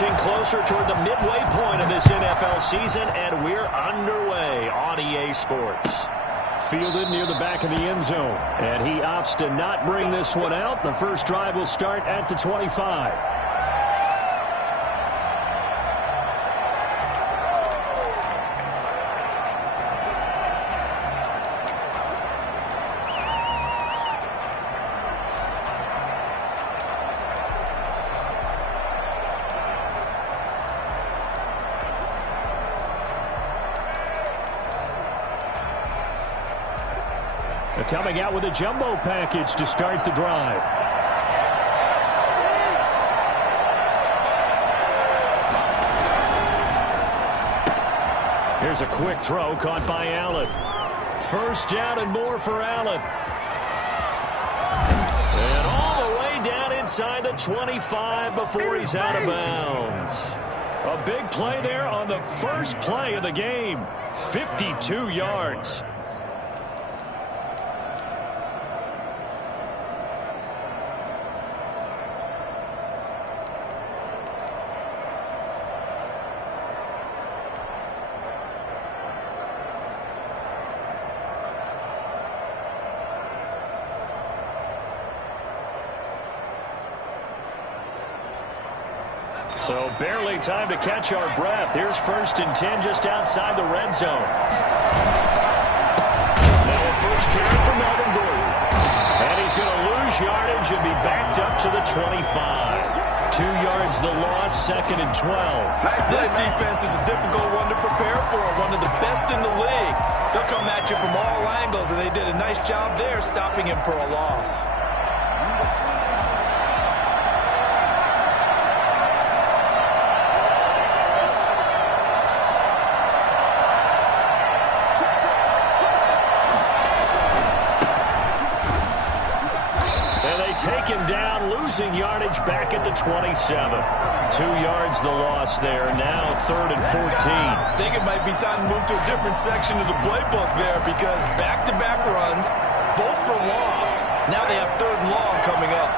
inching closer toward the midway point of this NFL season, and we're underway on EA Sports. Fielded near the back of the end zone, and he opts to not bring this one out. The first drive will start at the 25. Coming out with a jumbo package to start the drive. Here's a quick throw caught by Allen. First down and more for Allen. And all the way down inside the 25 before he's out of bounds. A big play there on the first play of the game. 52 yards. So barely time to catch our breath. Here's 1st and 10 just outside the red zone. Now a first carry for Melvin Gordon. And he's going to lose yardage and be backed up to the 25. 2 yards the loss, 2nd and 12. This defense is a difficult one to prepare for, one of the best in the league. They'll come at you from all angles, and they did a nice job there stopping him for a loss. Take him down, losing yardage back at the 27. 2 yards the loss there. Now 3rd and 14. I think it might be time to move to a different section of the playbook there, because back-to-back runs, both for loss. Now they have 3rd and long coming up.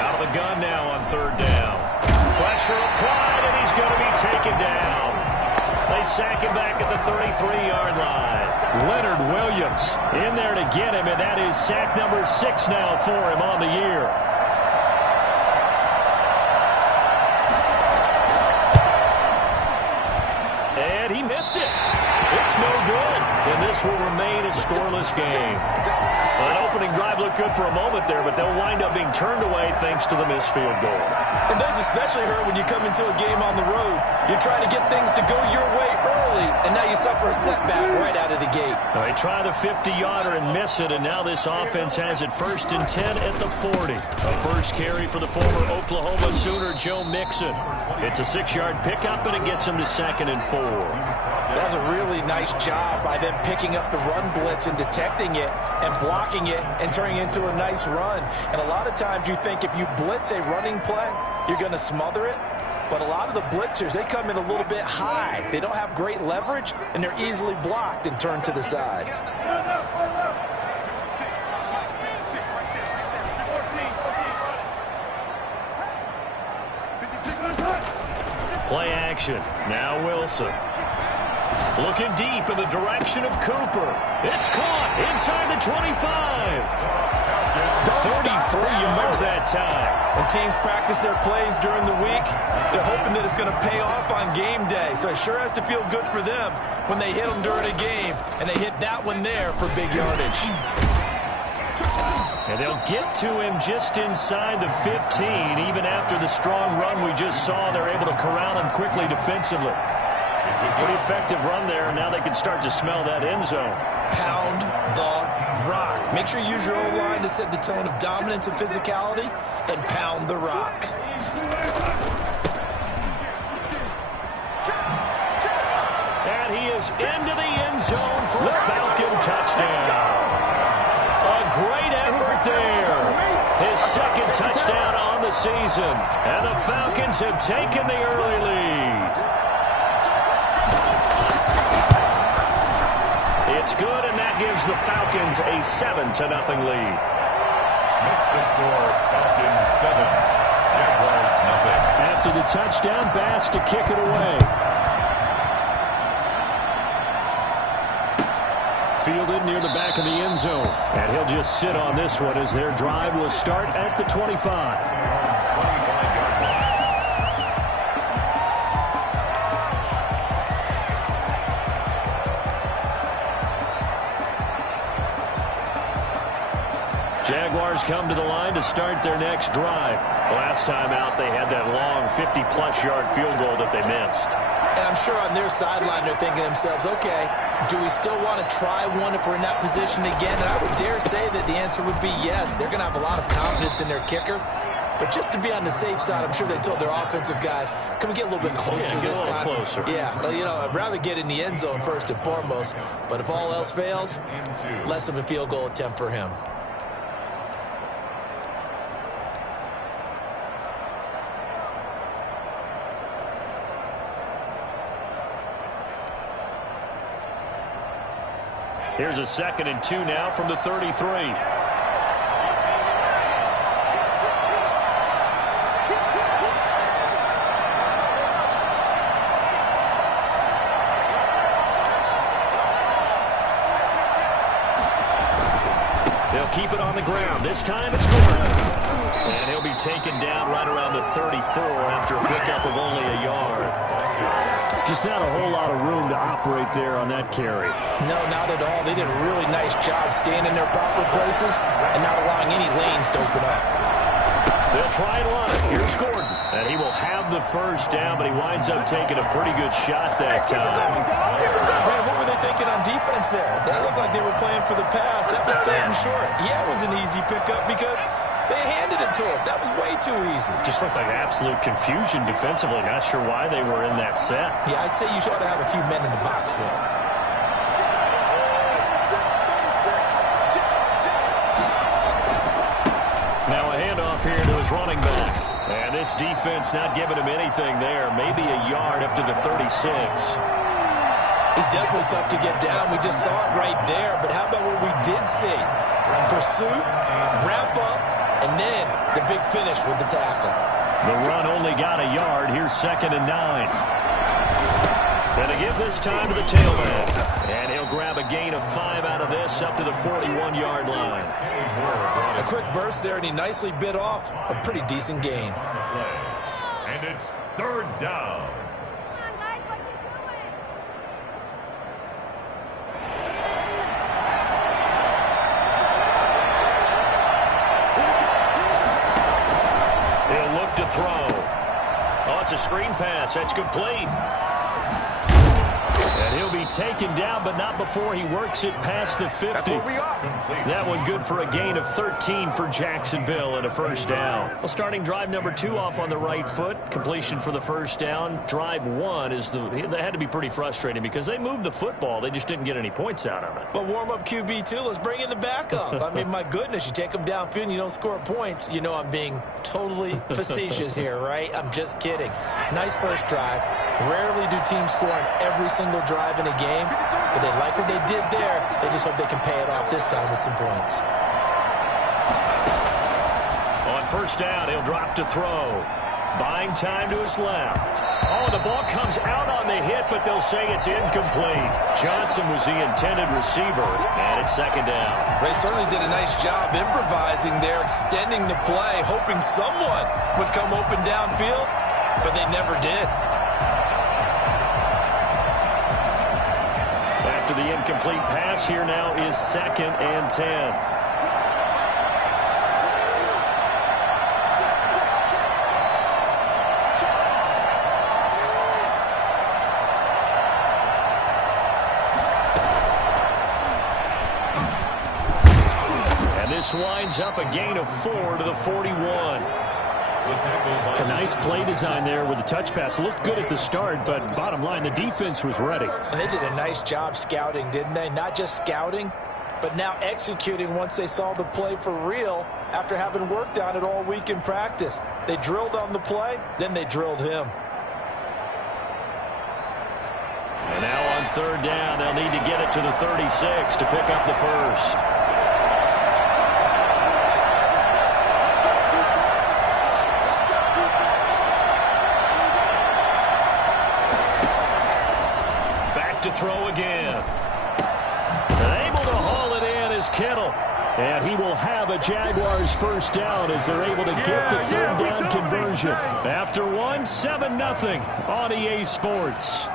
Out of the gun now on 3rd down. Pressure applied, and he's going to be taken down. They sack him back at the 33-yard line. Leonard Williams in there to get him, and that is sack number 6 now for him on the year. And he missed it. It's no good, and this will remain a scoreless game. An opening drive looked good for a moment there, but they'll wind up being turned away thanks to the missed field goal. It does especially hurt when you come into a game on the road. You're trying to get things to go your way early, and now you suffer a setback right out of the gate. They try the 50-yarder and miss it, and now this offense has it 1st and 10 at the 40. A first carry for the former Oklahoma Sooner, Joe Mixon. It's a 6-yard pickup, and it gets him to 2nd and 4. That's a really nice job by them picking up the run blitz and detecting it and blocking it and turning it into a nice run. And a lot of times you think if you blitz a running play, you're going to smother it. But a lot of the blitzers, they come in a little bit high. They don't have great leverage, and they're easily blocked and turned to the side. Play action. Now Wilson. Looking deep in the direction of Cooper. It's caught inside the 25. 33 yards that time. And teams practice their plays during the week. They're hoping that it's going to pay off on game day. So it sure has to feel good for them when they hit them during a game. And they hit that one there for big yardage. And they'll get to him just inside the 15. Even after the strong run we just saw, they're able to corral him quickly defensively. Pretty effective run there. Now they can start to smell that end zone. Pound the rock. Make sure you use your O-line to set the tone of dominance and physicality, and pound the rock. And he is into the end zone for a Falcon touchdown. A great effort there. His 2nd touchdown on the season. And the Falcons have taken the early lead. It's good, and that gives the Falcons a 7-0 lead. Makes the score Falcons 7, Jaguars nothing. After the touchdown, Bass to kick it away. Fielded near the back of the end zone. And he'll just sit on this one as their drive will start at the 25. 25-yard line. Jaguars come to the line to start their next drive. Last time out, they had that long 50-plus yard field goal that they missed. And I'm sure on their sideline they're thinking to themselves, okay, do we still want to try one if we're in that position again? And I would dare say that the answer would be yes. They're going to have a lot of confidence in their kicker. But just to be on the safe side, I'm sure they told their offensive guys, can we get a little bit closer this time? Closer. Yeah, I'd rather get in the end zone first and foremost. But if all else fails, less of a field goal attempt for him. Here's a 2nd and 2 now from the 33. They'll keep it on the ground. This time it's Gordon. And he'll be taken down right around the 34 after a pickup of only a yard. Just not a whole lot of room to operate there on that carry. No, not at all. They did a really nice job staying in their proper places and not allowing any lanes to open up. They'll try and run it. Here's Gordon. And he will have the first down, but he winds up taking a pretty good shot that time. Man, what were they thinking on defense there? That looked like they were playing for the pass. That was 3rd and short. Yeah, it was an easy pickup because they handed it to him. That was way too easy. Just looked like absolute confusion defensively. Not sure why they were in that set. Yeah, I'd say you ought to have a few men in the box there. Now a handoff here to his running back. And this defense not giving him anything there. Maybe a yard up to the 36. He's definitely tough to get down. We just saw it right there. But how about what we did see? Pursuit, wrap up, and then the big finish with the tackle. The run only got a yard. Here's 2nd and 9. And to give this time to the tailback. And he'll grab a gain of 5 out of this up to the 41-yard line. A quick burst there, and he nicely bit off a pretty decent gain. And it's 3rd down. To throw. Oh, it's a screen pass. That's complete. And he'll be taken down, but not before he works it past the 50. That one good for a gain of 13 for Jacksonville and a first down. Well, starting drive number 2 off on the right foot. Completion for the first down. Drive 1 is that had to be pretty frustrating because they moved the football. They just didn't get any points out of it. But warm up QB too. Let's bring in the backup. I mean, my goodness, you take them downfield and you don't score points. You know I'm being totally facetious here, right? I'm just kidding. Nice first drive. Rarely do teams score on every single drive in a game, but they like what they did there. They just hope they can pay it off this time with some points. On first down, he'll drop to throw. Buying time to his left. Oh, the ball comes out on the hit, but they'll say it's incomplete. Johnson was the intended receiver, and it's 2nd down. They certainly did a nice job improvising there, extending the play, hoping someone would come open downfield, but they never did. After the incomplete pass, here now is 2nd and 10. And this winds up a gain of 4 to the 41. A nice play design there with the touch pass. Looked good at the start, but bottom line, the defense was ready. And they did a nice job scouting, didn't they? Not just scouting, but now executing once they saw the play for real after having worked on it all week in practice. They drilled on the play, then they drilled him. And now on third down. They'll need to get it to the 36 to pick up the first. Back to throw again. Able to haul it in is Kittle. And he will have a Jaguars first down as they're able to get the third down conversion. After 7-0 on EA Sports.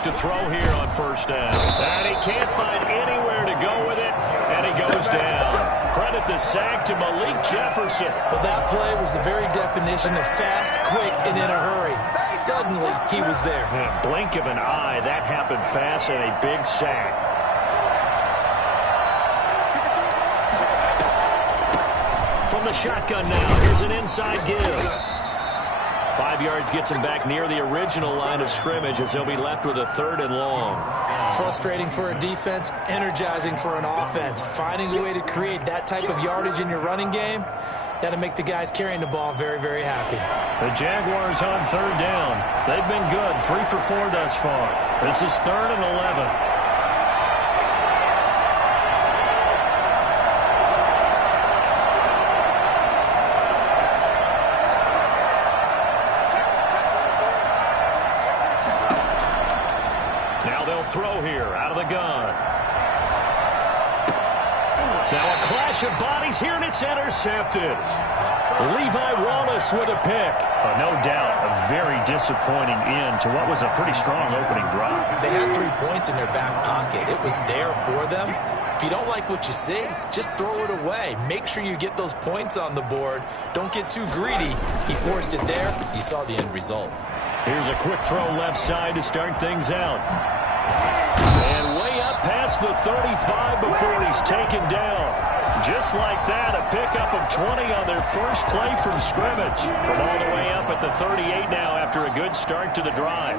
To throw here on first down. And he can't find anywhere to go with it, and he goes down. Credit the sack to Malik Jefferson. Well, that play was the very definition of fast, quick, and in a hurry. Suddenly, he was there. Yeah, blink of an eye, that happened fast, and a big sack. From the shotgun now, here's an inside give. 5 yards gets him back near the original line of scrimmage as he'll be left with a 3rd and long. Frustrating for a defense, energizing for an offense. Finding a way to create that type of yardage in your running game, that'll make the guys carrying the ball very, very happy. The Jaguars on 3rd down. They've been good, 3 for 4 thus far. This is 3rd and 11. Throw here out of the gun. Now a clash of bodies here, and it's intercepted. Levi Wallace with a pick. No doubt a very disappointing end to what was a pretty strong opening drive. They had 3 points in their back pocket. It was there for them. If you don't like what you see, just throw it away. Make sure you get those points on the board. Don't get too greedy. He forced it there. You saw the end result. Here's a quick throw left side to start things out. And way up past the 35 before he's taken down. Just like that, a pickup of 20 on their first play from scrimmage. From all the way up at the 38 now after a good start to the drive.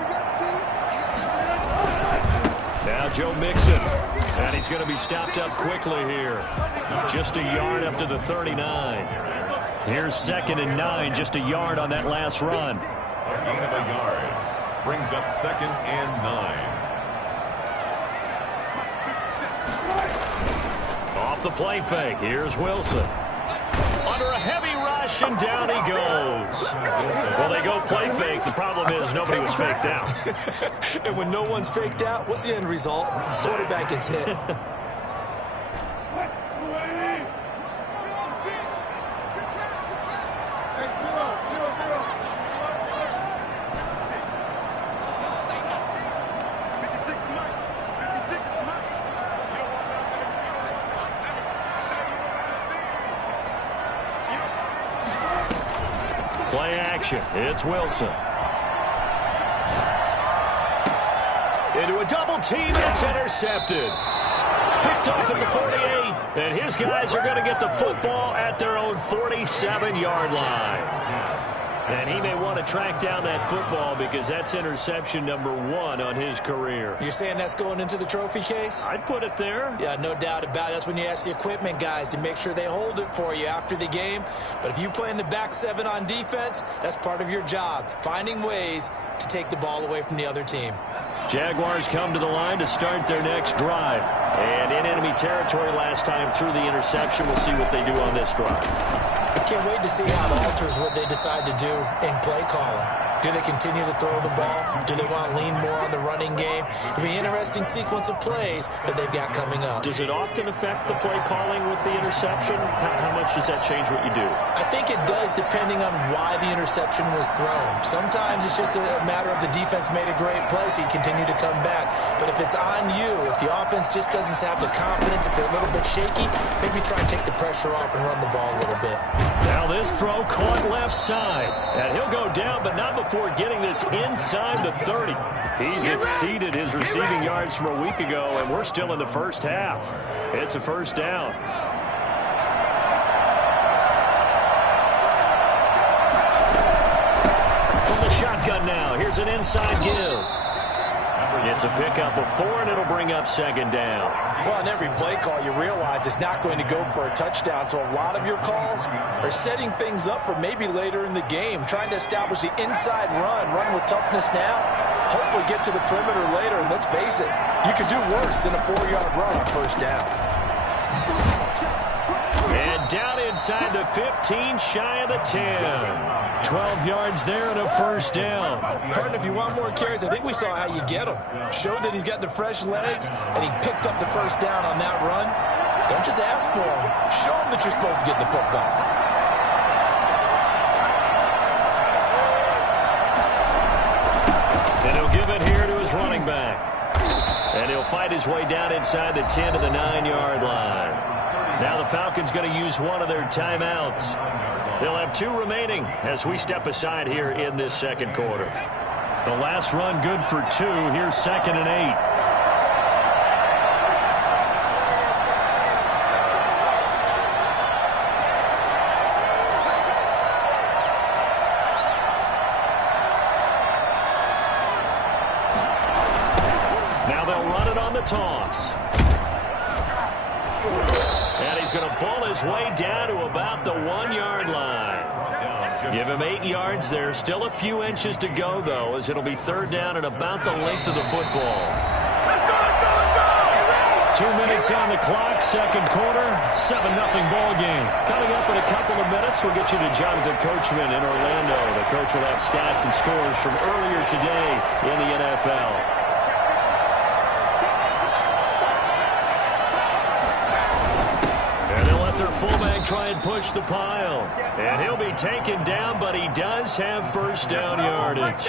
Now Joe Mixon. And he's going to be stopped up quickly here. Just a yard up to the 39. Here's 2nd and 9, just a yard on that last run. A gain of a yard brings up 2nd and 9. Off the play fake, here's Wilson. Under a heavy rush, and down he goes. Well, they go play fake. The problem is nobody was faked out. And when no one's faked out, what's the end result? Quarterback gets hit. Play action. It's Wilson. Into a double team, and it's intercepted. Picked off at the 48, and his guys are going to get the football at their own 47-yard line. And he may want to track down that football because that's interception number 1 on his career. You're saying that's going into the trophy case? I'd put it there. Yeah, no doubt about it. That's when you ask the equipment guys to make sure they hold it for you after the game. But if you play in the back 7 on defense, that's part of your job, finding ways to take the ball away from the other team. Jaguars come to the line to start their next drive. And in enemy territory last time through the interception. We'll see what they do on this drive. Can't wait to see how it alters what they decide to do in play calling. Do they continue to throw the ball? Do they want to lean more on the running game? It'll be an interesting sequence of plays that they've got coming up. Does it often affect the play calling with the interception? How much does that change what you do? I think it does depending on why the interception was thrown. Sometimes it's just a matter of the defense made a great play, so you continue to come back. But if it's on you, if the offense just doesn't have the confidence, if they're a little bit shaky, maybe try and take the pressure off and run the ball a little bit. Now this throw caught left side. And he'll go down, but not before getting this inside the 30. He's exceeded his receiving yards from a week ago, and we're still in the first half. It's a first down. From the shotgun shotgun now. Here's an inside give. It's a pickup of 4, and it'll bring up second down. Well, in every play call, you realize it's not going to go for a touchdown, so a lot of your calls are setting things up for maybe later in the game, trying to establish the inside run with toughness now, hopefully get to the perimeter later, and let's face it, you could do worse than a 4-yard run on first down. And down inside the 15, shy of the 10. 12 yards there and a first down. Pardon, if you want more carries, I think we saw how you get him. Showed that he's got the fresh legs, and he picked up the first down on that run. Don't just ask for him. Show him that you're supposed to get the football. And he'll give it here to his running back. And he'll fight his way down inside the 10 to the 9-yard line. Now the Falcons going to use one of their timeouts. They'll have 2 remaining as we step aside here in this second quarter. The last run good for 2. Here's 2nd and 8. Now they'll run it on the toss. And he's going to pull his way down to about the 1-yard line. Give him 8 yards there. Still a few inches to go, though, as it'll be 3rd down and about the length of the football. 2 minutes on the clock, second quarter, 7-0 ball game. Coming up in a couple of minutes, we'll get you to Jonathan Coachman in Orlando. The coach will have stats and scores from earlier today in the NFL. Fullback try and push the pile. And he'll be taken down, but he does have first down yardage.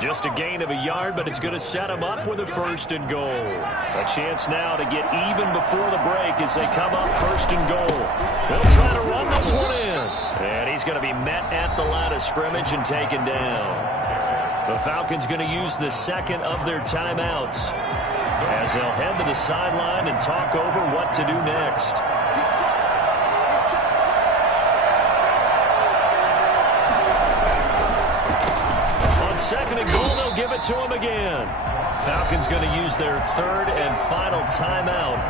Just a gain of a yard, but it's going to set him up with a 1st and goal. A chance now to get even before the break as they come up 1st and goal. They'll try to run this one in. And he's going to be met at the line of scrimmage and taken down. The Falcons going to use the 2nd of their timeouts as they'll head to the sideline and talk over what to do next. Second and goal, they'll give it to him again. Falcons going to use their 3rd and final timeout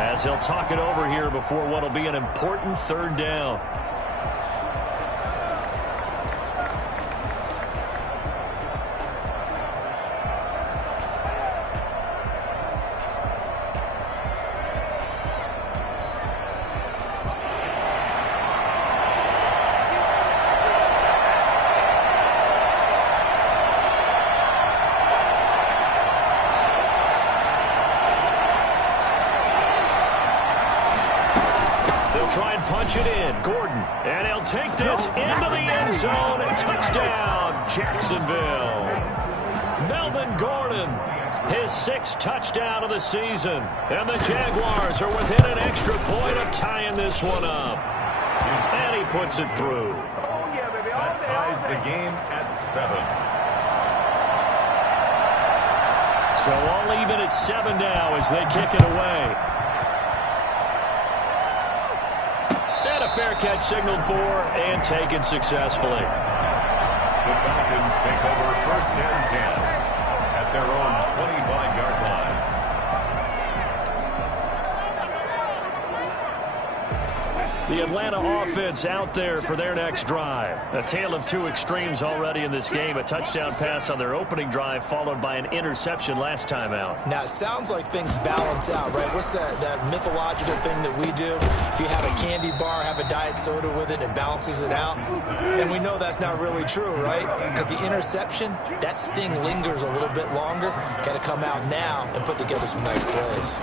as they'll talk it over here before what will be an important 3rd down. Try and punch it in. Gordon. And he'll take this into the end zone. And touchdown, Jacksonville. Melvin Gordon, his 6th touchdown of the season. And the Jaguars are within an extra point of tying this one up. And he puts it through. That ties the game at 7. So all even at 7 now as they kick it away. Fair catch signaled for and taken successfully. The Falcons take over 1st and 10 at their own 25-yard line. The Atlanta offense out there for their next drive. A tale of 2 extremes already in this game. A touchdown pass on their opening drive followed by an interception last time out. Now, it sounds like things balance out, right? What's that mythological thing that we do? If you have a candy bar, have a diet soda with it, it balances it out. And we know that's not really true, right? Because the interception, that sting lingers a little bit longer. Got to come out now and put together some nice plays.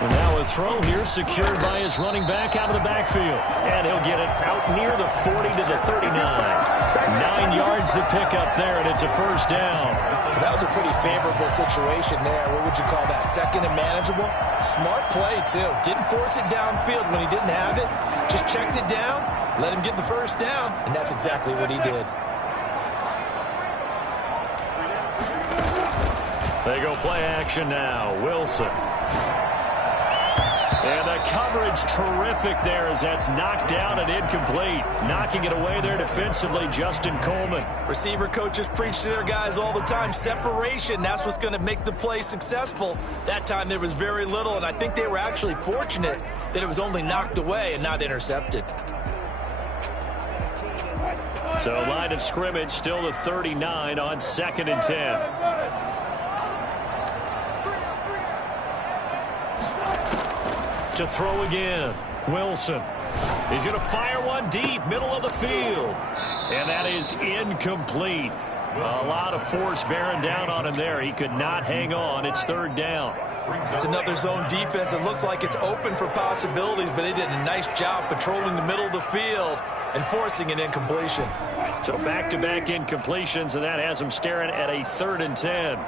And now a throw here secured by his running back out of the backfield. And he'll get it out near the 40 to the 39. 9 yards to pick up there, and it's a first down. That was a pretty favorable situation there. What would you call that? 2nd and manageable? Smart play, too. Didn't force it downfield when he didn't have it. Just checked it down, let him get the first down, and that's exactly what he did. They go play action now. Wilson. And the coverage terrific there as that's knocked down and incomplete. Knocking it away there defensively, Justin Coleman. Receiver coaches preach to their guys all the time. Separation, that's what's going to make the play successful. That time there was very little, and I think they were actually fortunate that it was only knocked away and not intercepted. So line of scrimmage still to 39 on 2nd and 10. To throw again, Wilson. He's going to fire one deep, middle of the field. And that is incomplete. A lot of force bearing down on him there. He could not hang on. It's 3rd down. It's another zone defense. It looks like it's open for possibilities, but they did a nice job patrolling the middle of the field and forcing an incompletion. So back-to-back incompletions, and that has him staring at a 3rd and 10.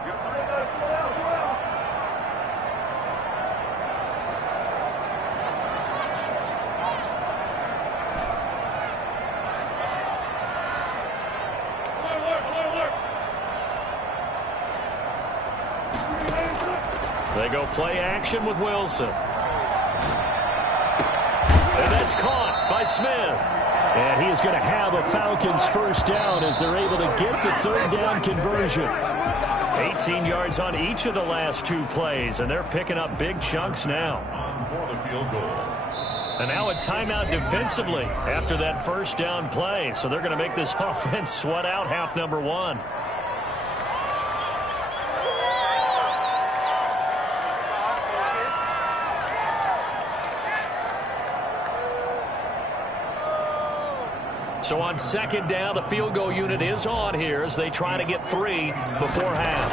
They go play action with Wilson. And that's caught by Smith. And he is going to have a Falcons 1st down as they're able to get the 3rd down conversion. 18 yards on each of the last 2 plays, and they're picking up big chunks now. For the field goal. And now a timeout defensively after that 1st down play. So they're going to make this offense sweat out half number 1. So on 2nd down, the field goal unit is on here as they try to get 3 before half.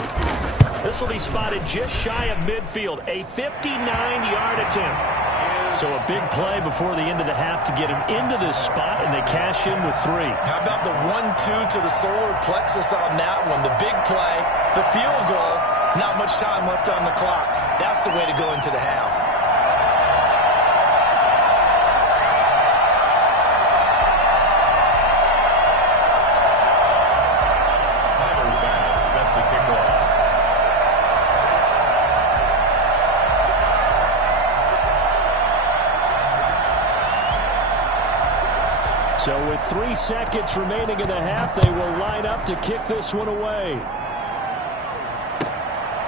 This will be spotted just shy of midfield, a 59-yard attempt. So a big play before the end of the half to get him into this spot, and they cash in with 3. How about the 1-2 to the solar plexus on that one? The big play, the field goal, not much time left on the clock. That's the way to go into the half. So with 3 seconds remaining in the half, they will line up to kick this one away.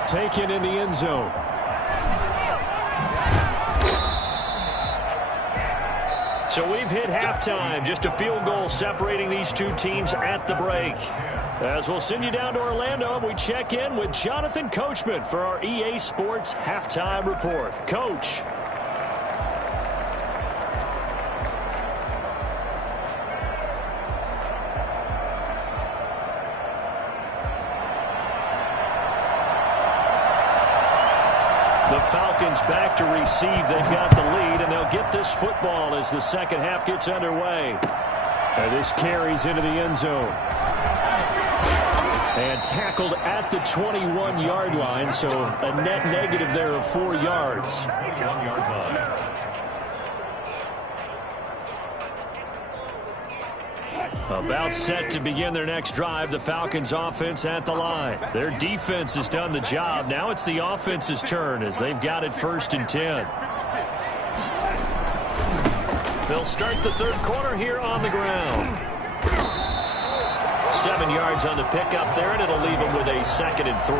Taken in the end zone. So we've hit halftime. Just a field goal separating these 2 teams at the break. As we'll send you down to Orlando, and we check in with Jonathan Coachman for our EA Sports Halftime Report. Coach. The Falcons back to receive. They've got the lead, and they'll get this football as the 2nd half gets underway. And this carries into the end zone. And tackled at the 21-yard line, so a net negative there of 4 yards. 21-yard line. About set to begin their next drive, the Falcons offense at the line. Their defense has done the job. Now it's the offense's turn as they've got it 1st and 10. They'll start the 3rd quarter here on the ground. 7 yards on the pickup there, and it'll leave them with a 2nd and 3.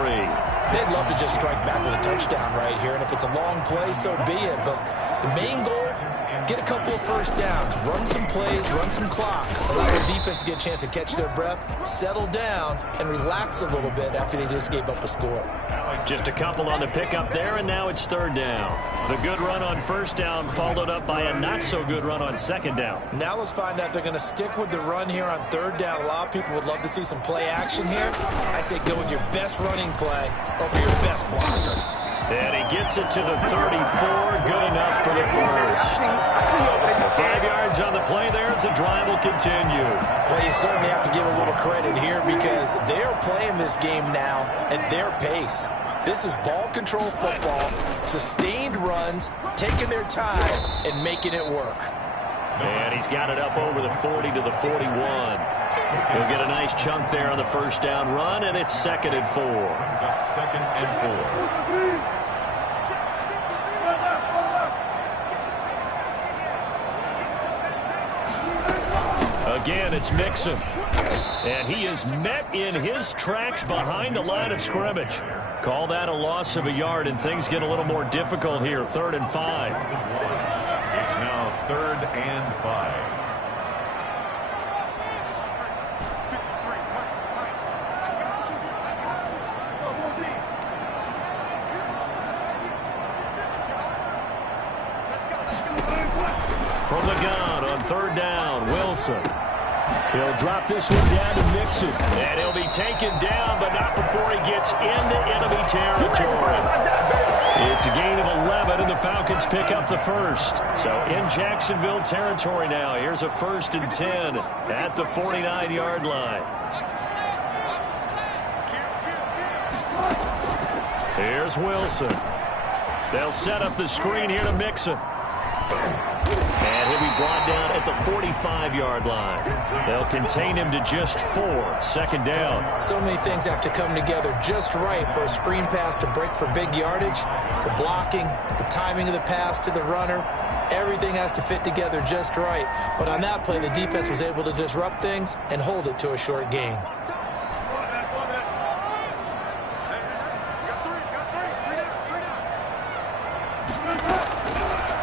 They'd love to just strike back with a touchdown right here, and if it's a long play, so be it. But the main goal, get a couple of 1st downs, run some plays, run some clock, allow their defense to get a chance to catch their breath, settle down, and relax a little bit after they just gave up a score. Just a couple on the pickup there, and now it's 3rd down. The good run on 1st down followed up by a not-so-good run on 2nd down. Now let's find out if they're going to stick with the run here on 3rd down. A lot of people would love to see some play action here. I say go with your best running play over your best blocker. And he gets it to the 34. Good enough for the 1st. 5 yards on the play there as the drive will continue. Well, you certainly have to give a little credit here because they're playing this game now at their pace. This is ball control football, sustained runs, taking their time, and making it work. And he's got it up over the 40 to the 41. He'll get a nice chunk there on the 1st down run, and it's 2nd and 4. 2nd and 4. again, it's Mixon. And he is met in his tracks behind the line of scrimmage. Call that a loss of a yard, and things get a little more difficult here. 3rd and 5. It's now 3rd and 5. From the gun on 3rd down, Wilson. He'll drop this one down to Mixon. And he'll be taken down, but not before he gets into enemy territory. It's a gain of 11, and the Falcons pick up the first. So in Jacksonville territory now. Here's a 1st and 10 at the 49-yard line. Here's Wilson. They'll set up the screen here to Mixon. And he'll be brought down at the 45-yard line. They'll contain him to just 4. 2nd down. So many things have to come together just right for a screen pass to break for big yardage. The blocking, the timing of the pass to the runner, everything has to fit together just right. But on that play, the defense was able to disrupt things and hold it to a short gain.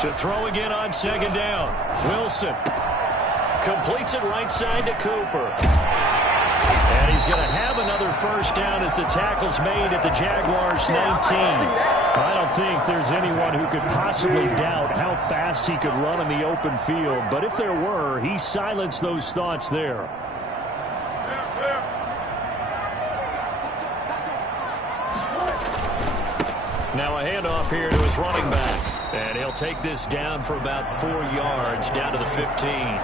To throw again on 2nd down. Wilson completes it right side to Cooper. And he's going to have another 1st down as the tackle's made at the Jaguars' 19. I don't think there's anyone who could possibly doubt how fast he could run in the open field. But if there were, he silenced those thoughts there. Now a handoff here to his running back. And he'll take this down for about 4 yards, down to the 15.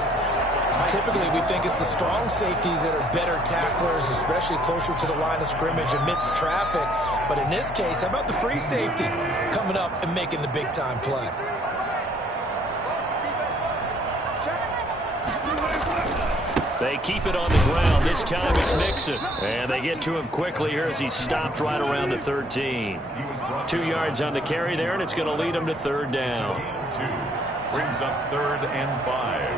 Typically, we think it's the strong safeties that are better tacklers, especially closer to the line of scrimmage amidst traffic. But in this case, how about the free safety coming up and making the big-time play? They keep it on the ground. This time it's Mixon. And they get to him quickly here as he's stopped right around the 13. 2 yards on the carry there, and it's going to lead him to 3rd down. 2 brings up 3rd and 5.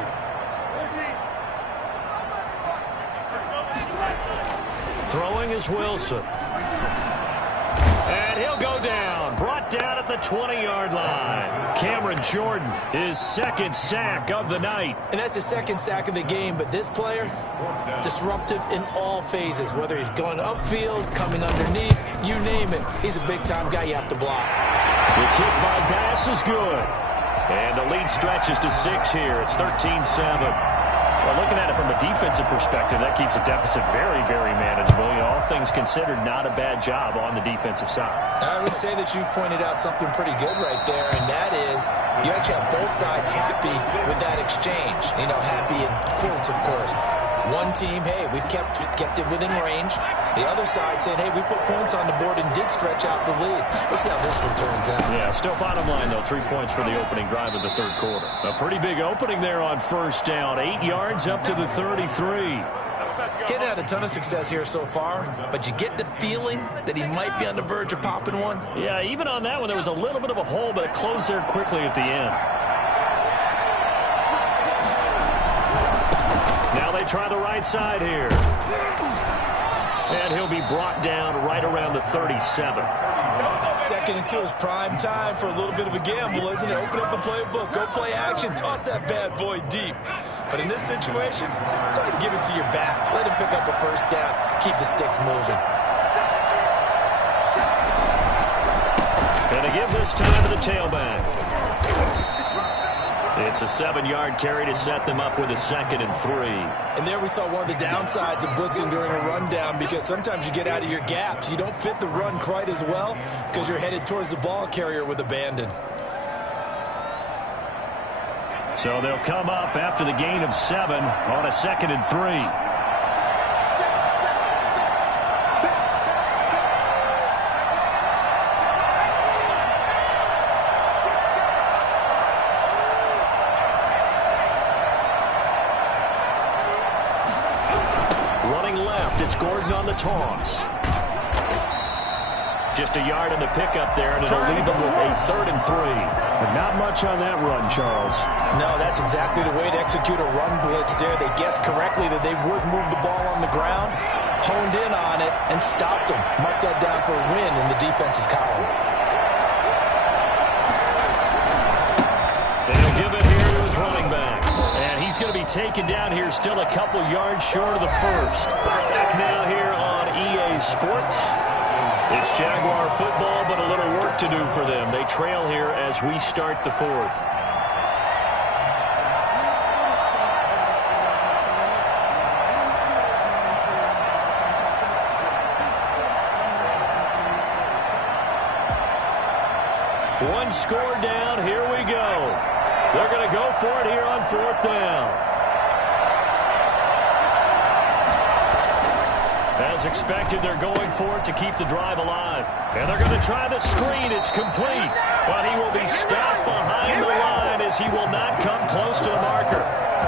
Throwing is Wilson. And he'll go down. Brought down at the 20-yard line. Cameron Jordan, his 2nd sack of the night. And that's his 2nd sack of the game, but this player, disruptive in all phases, whether he's going upfield, coming underneath, you name it. He's a big-time guy you have to block. The kick by Bass is good. And the lead stretches to 6 here. It's 13-7. Well, looking at it from a defensive perspective, that keeps the deficit very, very manageable. You know, all things considered, not a bad job on the defensive side. I would say that you've pointed out something pretty good right there, and that is you actually have both sides happy with that exchange. You know, happy in quotes, of course. One team, hey, we've kept it within range. The other side saying, hey, we put points on the board and did stretch out the lead. Let's see how this one turns out. Yeah, still bottom line, though, 3 points for the opening drive of the 3rd quarter. A pretty big opening there on 1st down. 8 yards up to the 33. Getting had a ton of success here so far, but you get the feeling that he might be on the verge of popping one. Yeah, even on that one, there was a little bit of a hole, but it closed there quickly at the end. Now they try the right side here. And he'll be brought down right around the 37. 2nd and 2 is prime time for a little bit of a gamble, isn't it? Open up the playbook, go play action, toss that bad boy deep. But in this situation, go ahead and give it to your back. Let him pick up a 1st down, keep the sticks moving. Gonna give this time to the tailback. It's a 7-yard carry to set them up with a 2nd and 3. And there we saw one of the downsides of blitzing during a rundown, because sometimes you get out of your gaps. You don't fit the run quite as well because you're headed towards the ball carrier with abandon. So they'll come up after the gain of 7 on a 2nd and 3. Gordon on the toss. Just a yard in the pickup there, and it'll leave them with a 3rd and 3. But not much on that run, Charles. No, that's exactly the way to execute a run blitz there. They guessed correctly that they would move the ball on the ground, honed in on it, and stopped them. Mark that down for a win in the defense's column. They'll give it here to his running back. And he's going to be taken down here still a couple yards short of the first. Back now here on EA Sports. It's Jaguar football, but a little work to do for them. They trail here as we start the 4th. One score down. Here we go. They're going to go for it here on 4th down. As expected, they're going for it to keep the drive alive. And they're going to try the screen. It's complete. But he will be stopped behind the line as he will not come close to the marker.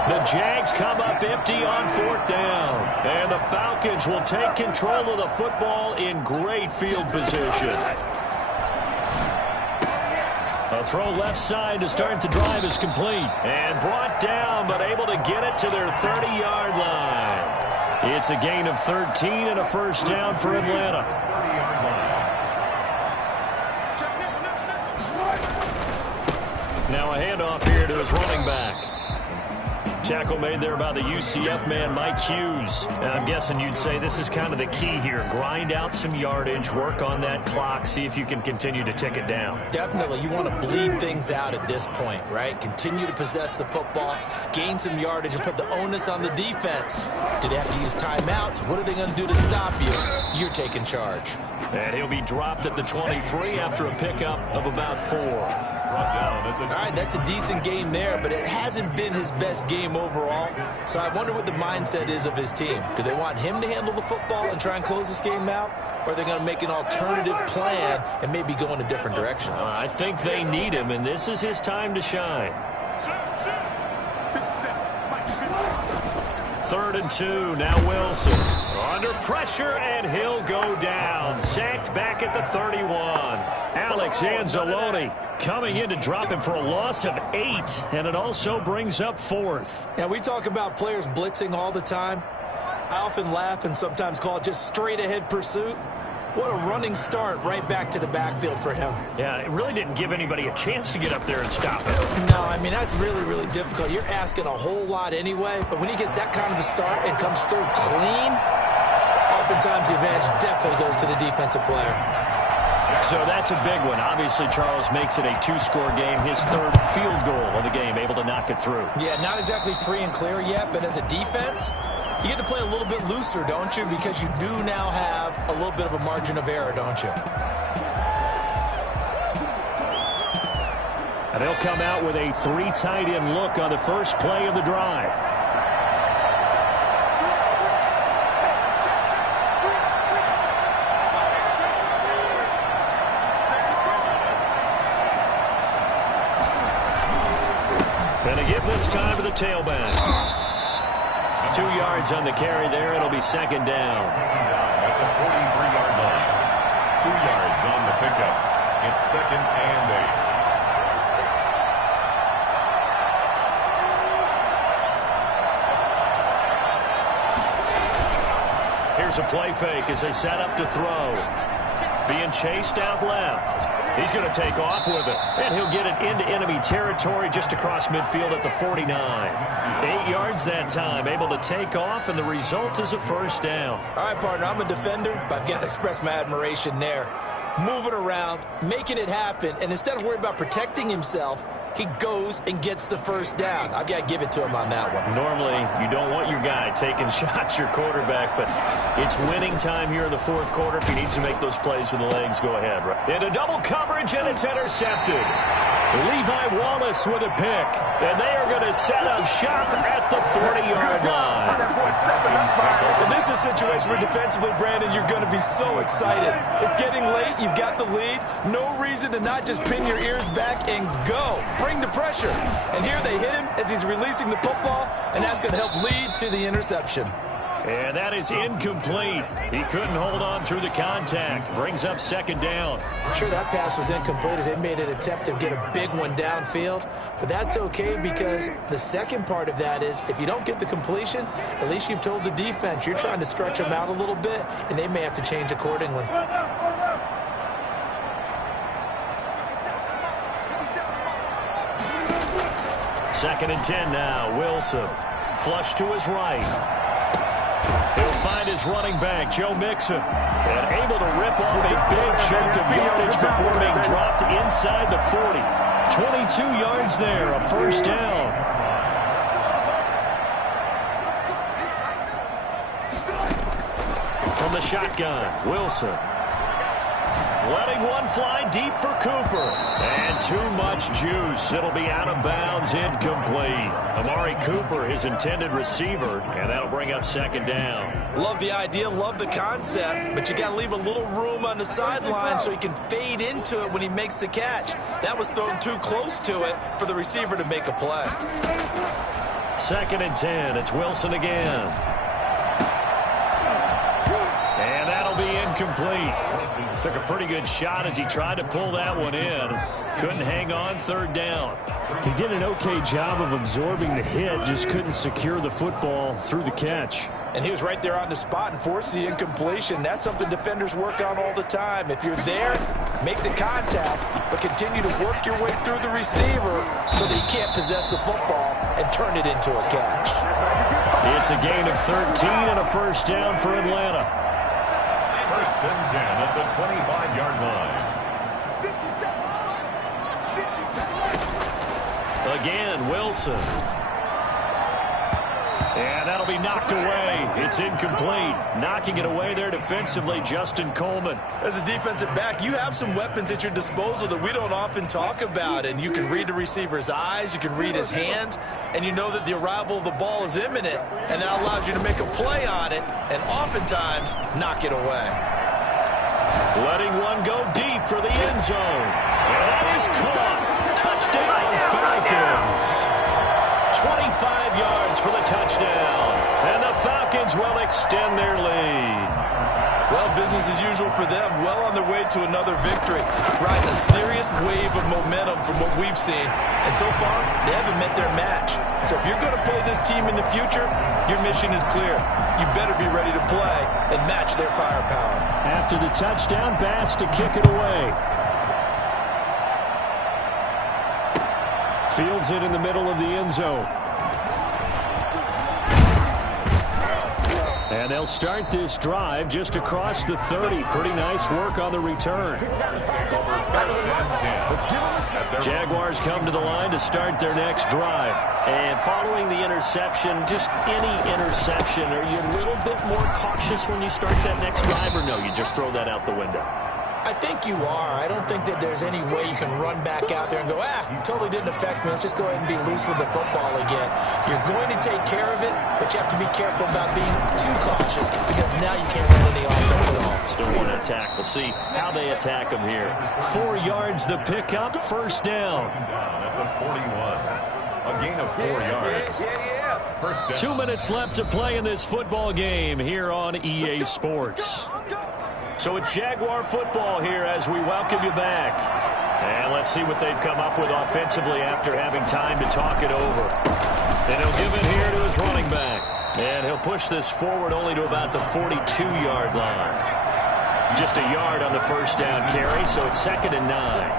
The Jags come up empty on 4th down. And the Falcons will take control of the football in great field position. A throw left side to start the drive is complete. And brought down, but able to get it to their 30-yard line. It's a gain of 13 and a first down for Atlanta. Now a handoff here to his running back. Tackle made there by the UCF man, Mike Hughes. And I'm guessing you'd say this is kind of the key here. Grind out some yardage, work on that clock, see if you can continue to tick it down. Definitely. You want to bleed things out at this point, right? Continue to possess the football, gain some yardage, and put the onus on the defense. Do they have to use timeouts? What are they going to do to stop you? You're taking charge. And he'll be dropped at the 23 after a pickup of about 4. All right, that's a decent game there, but it hasn't been his best game overall. So I wonder what the mindset is of his team. Do they want him to handle the football and try and close this game out? Or are they going to make an alternative plan and maybe go in a different direction? I think they need him, and this is his time to shine. 3rd and 2, now Wilson. Under pressure, and he'll go down. Sacked back at the 31. Alex Anzalone coming in to drop him for a loss of 8, and it also brings up 4th. Now, we talk about players blitzing all the time. I often laugh and sometimes call it just straight-ahead pursuit. What a running start right back to the backfield for him. Yeah, it really didn't give anybody a chance to get up there and stop it. No, I mean, that's really, really difficult. You're asking a whole lot anyway, but when he gets that kind of a start and comes through clean, oftentimes the advantage definitely goes to the defensive player. So that's a big one. Obviously, Charles makes it a 2-score game. His 3rd field goal of the game, able to knock it through. Yeah, not exactly free and clear yet, but as a defense, you get to play a little bit looser, don't you? Because you do now have a little bit of a margin of error, don't you? And they'll come out with a 3 tight end look on the first play of the drive. And a give this time to the tailback. 2 yards on the carry there. It'll be 2nd down. That's a 43-yard line. 2 yards on the pickup. It's 2nd and 8. Here's a play fake as they set up to throw. Being chased out left. He's going to take off with it. And he'll get it into enemy territory just across midfield at the 49. 8 yards that time. Able to take off, and the result is a first down. All right, partner, I'm a defender, but I've got to express my admiration there. Moving around, making it happen, and instead of worrying about protecting himself, he goes and gets the first down. I've got to give it to him on that one. Normally, you don't want your guy taking shots, your quarterback, but it's winning time here in the 4th quarter. If he needs to make those plays with the legs, go ahead. Right? Into double coverage, and it's intercepted. Levi Wallace with a pick, and they are going to set up shop at the 40-yard line. And this is a situation where defensively, Brandon, you're going to be so excited. It's getting late. You've got the lead. No reason to not just pin your ears back and go. Bring the pressure. And here they hit him as he's releasing the football, and that's going to help lead to the interception. And that is incomplete. He couldn't hold on through the contact. Brings up second down. Sure, that pass was incomplete as they made an attempt to get a big one downfield. But that's okay because the second part of that is if you don't get the completion, at least you've told the defense you're trying to stretch them out a little bit, and they may have to change accordingly. Second and 10 now. Wilson. Flush to his right. He'll find his running back, Joe Mixon, and able to rip off a big chunk of yardage before being dropped inside the 40. 22 yards there, a first down. From the shotgun, Wilson. Letting one fly deep for Cooper. And too much juice. It'll be out of bounds, incomplete. Amari Cooper, his intended receiver, and that'll bring up second down. Love the idea, love the concept, but you got to leave a little room on the sideline so he can fade into it when he makes the catch. That was thrown too close to it for the receiver to make a play. Second and 10. It's Wilson again. And that'll be incomplete. Took a pretty good shot as he tried to pull that one in. Couldn't hang on, third down. He did an okay job of absorbing the hit, just couldn't secure the football through the catch. And he was right there on the spot and forced the incompletion. That's something defenders work on all the time. If you're there, make the contact, but continue to work your way through the receiver so that he can't possess the football and turn it into a catch. It's a gain of 13 and a first down for Atlanta. First and 10 at the 25-yard line. Again, Wilson. And that'll be knocked away. It's incomplete. Knocking it away there defensively, Justin Coleman. As a defensive back, you have some weapons at your disposal that we don't often talk about. And you can read the receiver's eyes, you can read his hands, and you know that the arrival of the ball is imminent. And that allows you to make a play on it and oftentimes knock it away. Letting one go deep for the end zone. And that is caught. Touchdown, Falcons. 25 yards for the touchdown. And the Falcons will extend their lead. Well, business as usual for them. Well on their way to another victory. Riding a serious wave of momentum from what we've seen. And so far, they haven't met their match. So if you're going to play this team in the future, your mission is clear. You better be ready to play and match their firepower. After the touchdown, Bass to kick it away. Fields it in the middle of the end zone. And they'll start this drive just across the 30. Pretty nice work on the return. First and 10. Jaguars come to the line to start their next drive. And following the interception, just any interception, are you a little bit more cautious when you start that next drive, or no, you just throw that out the window? I think you are. I don't think that there's any way you can run back out there and go, totally didn't affect me. Let's just go ahead and be loose with the football again. You're going to take care of it, but you have to be careful about being too cautious because now you can't run any offense at all. Still want to attack. We'll see how they attack them here. 4 yards the pickup, first down. Down at the 41. A gain of 4 yards. First down. 2 minutes left to play in this football game here on EA Sports. So it's Jaguar football here as we welcome you back. And let's see what they've come up with offensively after having time to talk it over. And he'll give it here to his running back. And he'll push this forward only to about the 42-yard line. Just a yard on the first down carry, so it's 2nd and 9.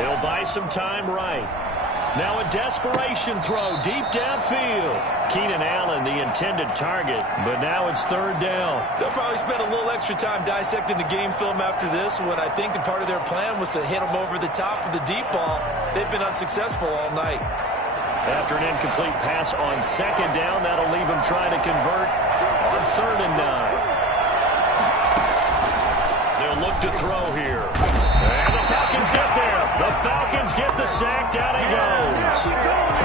He'll buy some time right. Now a desperation throw deep downfield. Keenan Allen, the intended target, but now it's 3rd down. They'll probably spend a little extra time dissecting the game film after this one. I think the part of their plan was to hit them over the top of the deep ball. They've been unsuccessful all night. After an incomplete pass on 2nd down, that'll leave him trying to convert on 3rd and 9. They'll look to throw here. And the Falcons get there. The Falcons get the sack. Down he goes.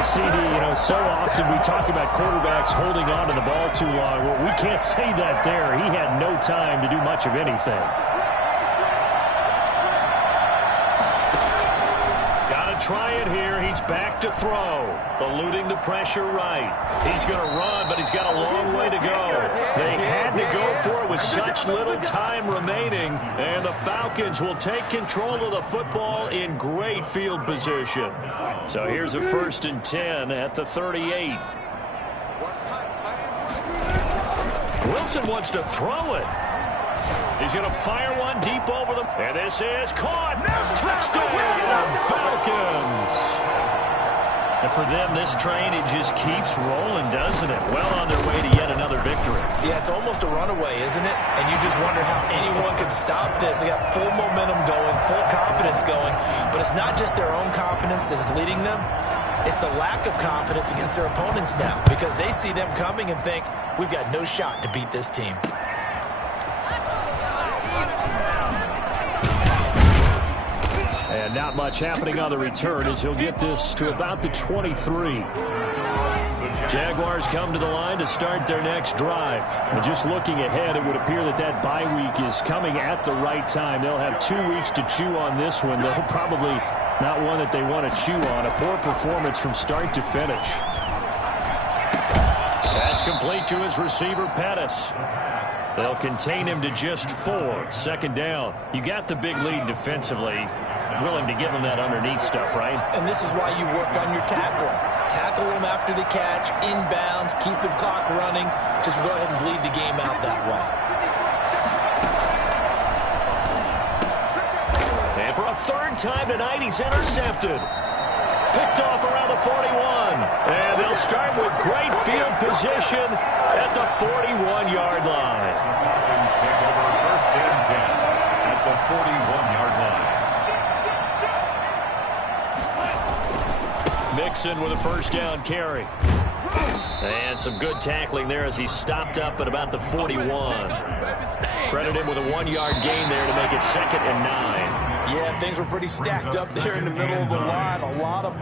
CD, so often we talk about quarterbacks holding on to the ball too long. Well, we can't say that there. He had no time to do much of anything. Got to try it here. He's back to throw. Eluding the pressure right. He's going to run, but he's got a long way to go. They had to go for it with such little time remaining. And the Falcons will take control of the football in great field position. So here's a 1st and 10 at the 38. Wilson wants to throw it. He's going to fire one deep over them. And this is caught. Touchdown, Falcons. And for them, this train, it just keeps rolling, doesn't it? Well on their way to yet another victory. Yeah, it's almost a runaway, isn't it? And you just wonder how anyone could stop this. They got full momentum going, full confidence going. But it's not just their own confidence that's leading them. It's the lack of confidence against their opponents now, because they see them coming and think, we've got no shot to beat this team. And not much happening on the return as he'll get this to about the 23. Jaguars come to the line to start their next drive. And just looking ahead, it would appear that that bye week is coming at the right time. They'll have 2 weeks to chew on this one. They'll probably not one that they want to chew on. A poor performance from start to finish. That's complete to his receiver, Pettis. They'll contain him to just 4. 2nd down. You got the big lead defensively. Willing to give him that underneath stuff, right? And this is why you work on your tackling. Tackle them after the catch, inbounds, keep the clock running. Just go ahead and bleed the game out that way. And for a 3rd time tonight, he's intercepted. Picked off around the 41. And they'll start with great field position at the 41-yard line. Falcons take over 1st and 10 at the 41-yard line. Mixon with a 1st down carry. And some good tackling there as he stopped up at about the 41. Credit him with a 1-yard gain there to make it 2nd and 9. Yeah, things were pretty stacked up there in the middle of the line. A lot of